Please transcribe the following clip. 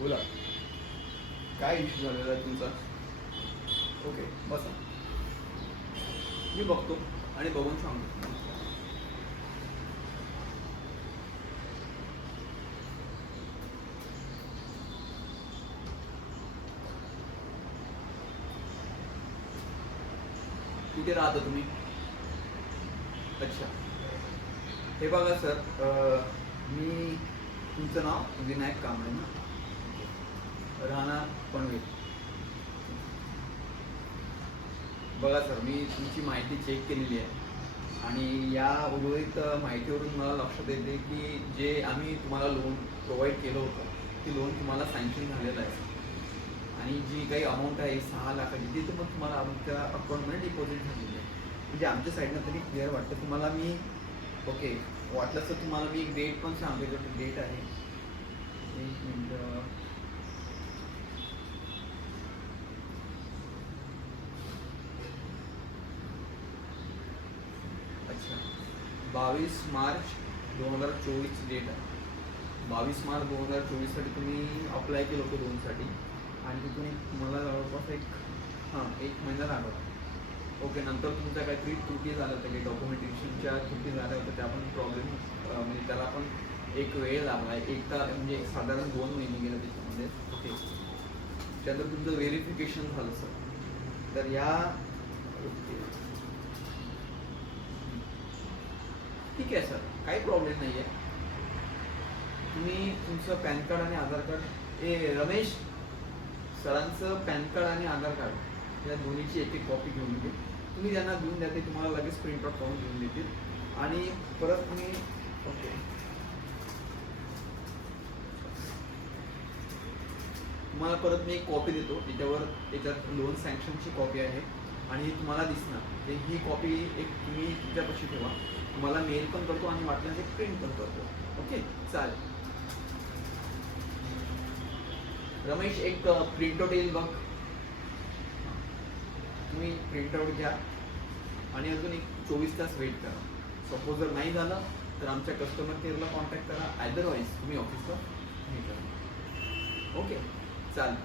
बोला, काय इश्यू झालेला आहे तुमचा? ओके, बसा. मी बघतो आणि बघून सांगतो. कुठे राहता तुम्ही? अच्छा, हे बघा सर, मी तुमचं नाव विनायक कांबळे ना, राहणार पनवेल. बघा सर, मी तुमची माहिती चेक केलेली आहे आणि या उर्वरित माहितीवरून मला लक्षात येते की जे आम्ही तुम्हाला लोन प्रोव्हाइड केलं होतं ते लोन तुम्हाला सँक्शन झालेलं आहे आणि जी काही अमाऊंट आहे 6 लाखाची ती तर मग तुम्हाला आमच्या अकाउंटमध्ये डिपॉझिट झालेली आहे. म्हणजे आमच्या साईडनं तरी क्लिअर वाटतं तुम्हाला. मी ओके, वाटलं तर तुम्हाला मी एक डेट पण सांगतो. डेट आहे, एक मिनटं. अच्छा, 22 मार्च 2024 डेट आहे. 22 मार्च 2024साठी तुम्ही अप्लाय केलं होतं लोनसाठी आणि तिथून तुम्हाला जवळपास एक महिना लागला. ओके, नंतर तुमच्या काहीतरी त्रुटी झाल्या होत्या, काही डॉक्युमेंटेशनच्या त्रुटी झाल्या होत्या, त्या पण प्रॉब्लेम म्हणजे त्याला पण एक वेळ लागला आहे. म्हणजे साधारण 2 महिने गेले त्याच्यामध्ये. ओके, त्यानंतर तुमचं व्हेरिफिकेशन झालं सर. तर या ओके, ठीक आहे सर, काही प्रॉब्लेम नाही आहे. तुम्ही तुमचं पॅन कार्ड आणि आधार कार्ड, रमेश सरांचं पॅन कार्ड आणि आधार कार्ड या दोन्हीची एक कॉपी घेऊन घे. तुम्ही त्यांना देऊन द्या, ते तुम्हाला लगेच प्रिंट आउट करून घेऊन देतील आणि परत तुम्ही ओके, तुम्हाला परत मी एक कॉपी देतो, त्याच्यात लोन सँक्शनची कॉपी आहे आणि तुम्हाला दिसणार ही कॉपी एक तुम्ही तुमच्यापाशी ठेवा. तुम्हाला मेल पण करतो आणि वाटल्यास एक प्रिंट पण करतो. ओके, चालेल. रमेश, एक प्रिंटआउट येईल बघ, तुम्ही प्रिंटआउट घ्या आणि अजून एक 24 तास वेट करा. सपोज जर नाही झालं तर आमच्या कस्टमर केअरला कॉन्टॅक्ट करा, अदरवाईज तुम्ही ऑफिसला हे करा. ओके, चालेल.